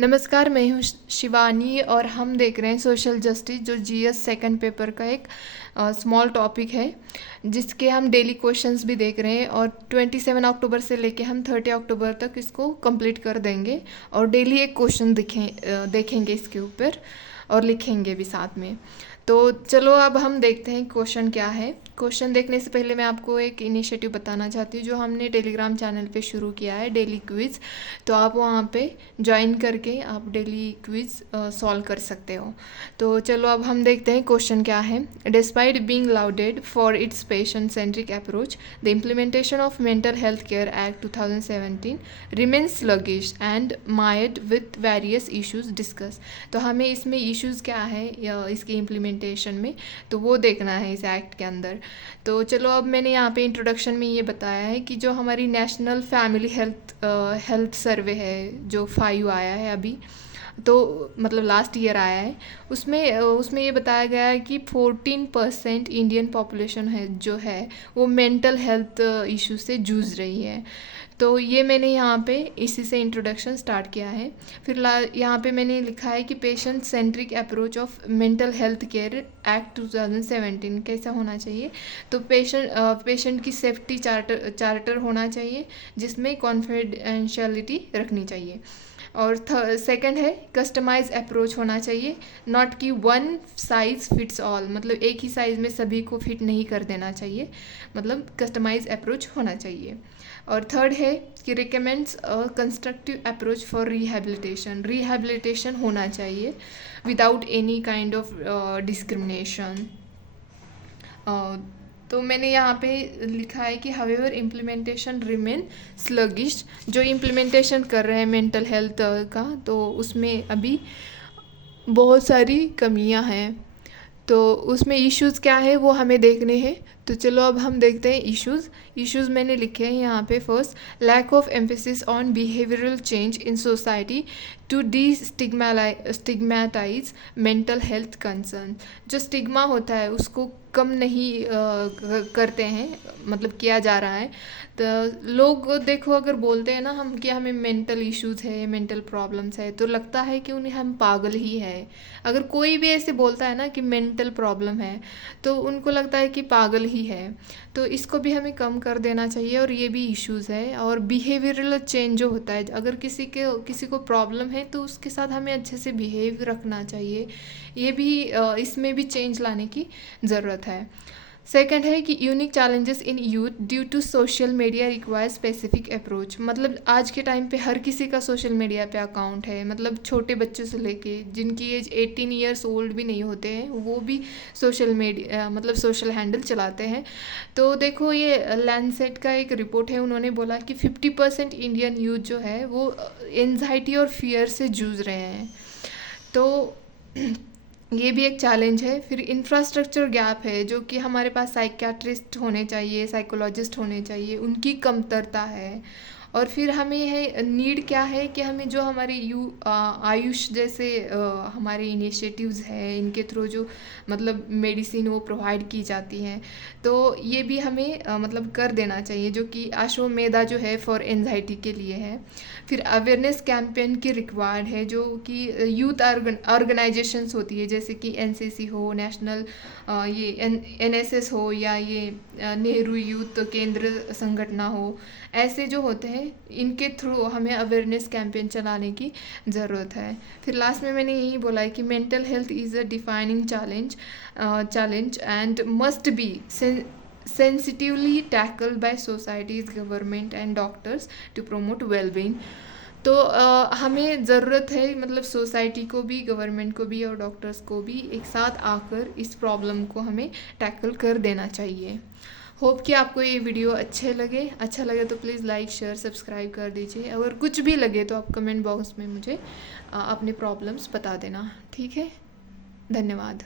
नमस्कार, मैं हूँ शिवानी और हम देख रहे हैं सोशल जस्टिस, जो जीएस सेकंड पेपर का एक स्मॉल टॉपिक है, जिसके हम डेली क्वेश्चंस भी देख रहे हैं और 27 अक्टूबर से लेके हम 30 अक्टूबर तक इसको कंप्लीट कर देंगे और डेली एक क्वेश्चन देखेंगे इसके ऊपर और लिखेंगे भी साथ में। तो चलो अब हम देखते हैं क्वेश्चन क्या है। क्वेश्चन देखने से पहले मैं आपको एक इनिशिएटिव बताना चाहती हूँ जो हमने टेलीग्राम चैनल पे शुरू किया है, डेली क्विज़। तो आप वहाँ पे ज्वाइन करके आप डेली क्विज़ सॉल्व कर सकते हो। तो चलो अब हम देखते हैं क्वेश्चन क्या है। Despite being lauded for its patient centric approach, the implementation of mental health care act 2017 remains sluggish and mired with various issues discuss. तो हमें इसमें इश्यूज़ क्या है इसकी इम्प्लीमेंटेशन में, तो वो देखना है इस एक्ट के अंदर। तो चलो अब मैंने यहाँ पे इंट्रोडक्शन में ये बताया है कि जो हमारी नेशनल फैमिली हेल्थ सर्वे है जो 5 आया है अभी, तो मतलब लास्ट ईयर आया है, उसमें ये बताया गया है कि 14% इंडियन पॉपुलेशन है जो है वो मेंटल हेल्थ इशू से जूझ रही है। तो ये मैंने यहाँ पे इसी से इंट्रोडक्शन स्टार्ट किया है। फिर यहाँ पे मैंने लिखा है कि patient centric approach of mental health care act 2017 कैसा होना चाहिए। तो पेशेंट की सेफ्टी चार्टर होना चाहिए जिसमें कॉन्फिडेंशियलिटी रखनी चाहिए। और सेकंड है कस्टमाइज अप्रोच होना चाहिए, नॉट कि वन साइज फिट्स ऑल, मतलब एक ही साइज़ में सभी को फिट नहीं कर देना चाहिए, मतलब कस्टमाइज अप्रोच होना चाहिए। और थर्ड है कि recommends a constructive approach for rehabilitation होना चाहिए without any kind of discrimination. तो मैंने यहाँ पे लिखा है कि हाउएवर इम्प्लीमेंटेशन रिमेन स्लगिश, जो इम्प्लीमेंटेशन कर रहे हैं मेंटल हेल्थ का, तो उसमें अभी बहुत सारी कमियां हैं। तो उसमें इश्यूज़ क्या है वो हमें देखने हैं। तो चलो अब हम देखते हैं इश्यूज़ मैंने लिखे हैं यहाँ पे। First, lack of emphasis on behavioural change in society to stigmatize mental health concern. जो स्टिग्मा होता है उसको कम नहीं करते हैं, मतलब किया जा रहा है। तो लोग देखो अगर बोलते हैं ना हम कि हमें मेंटल इश्यूज़ है, मेंटल प्रॉब्लम्स है, तो लगता है कि उन्हें हम पागल ही है। अगर कोई भी ऐसे बोलता है ना कि मेंटल प्रॉब्लम है तो उनको लगता है कि पागल ही है। तो इसको भी हमें कम कर देना चाहिए और ये भी इश्यूज़ है। और बिहेवियरल चेंज जो होता है, अगर किसी को प्रॉब्लम है तो उसके साथ हमें अच्छे से बिहेव रखना चाहिए, ये भी इसमें भी चेंज लाने की ज़रूरत है। सेकंड है कि unique challenges in youth due to social media require specific approach. मतलब आज के टाइम पे हर किसी का सोशल मीडिया पे अकाउंट है, मतलब छोटे बच्चों से लेके जिनकी एज 18 ईयर्स ओल्ड भी नहीं होते हैं वो भी सोशल मीडिया मतलब सोशल हैंडल चलाते हैं। तो देखो ये लैंडसेट का एक रिपोर्ट है, उन्होंने बोला कि 50% इंडियन यूथ जो है वो एंजाइटी और फियर से जूझ रहे हैं। तो ये भी एक चैलेंज है। फिर इंफ्रास्ट्रक्चर गैप है, जो कि हमारे पास साइकियाट्रिस्ट होने चाहिए, साइकोलॉजिस्ट होने चाहिए, उनकी कमतरता है। और फिर हमें है नीड क्या है कि हमें जो हमारे आयुष जैसे हमारे इनिशिएटिव्स हैं, इनके थ्रू जो मतलब मेडिसिन वो प्रोवाइड की जाती हैं, तो ये भी हमें मतलब कर देना चाहिए, जो कि अश्वमेधा जो है फॉर एंजाइटी के लिए है। फिर अवेयरनेस कैंपेन की रिक्वायर्ड है, जो कि यूथ ऑर्गेनाइजेशंस होती है, जैसे कि एनसीसी हो, नेशनल ये एनएसएस हो, या ये नेहरू यूथ केंद्र संगठन हो, ऐसे जो होते हैं इनके थ्रू हमें अवेयरनेस कैंपेन चलाने की ज़रूरत है। फिर लास्ट में मैंने यही बोला है कि mental health is a defining challenge and must be sensitively tackled by societies, government and doctors to promote well-being। तो हमें ज़रूरत है मतलब सोसाइटी को भी, गवर्नमेंट को भी और डॉक्टर्स को भी एक साथ आकर इस प्रॉब्लम को हमें टैकल कर देना चाहिए। होप कि आपको ये वीडियो अच्छा लगे तो प्लीज़ लाइक शेयर सब्सक्राइब कर दीजिए। अगर कुछ भी लगे तो आप कमेंट बॉक्स में मुझे अपने प्रॉब्लम्स बता देना, ठीक है। धन्यवाद।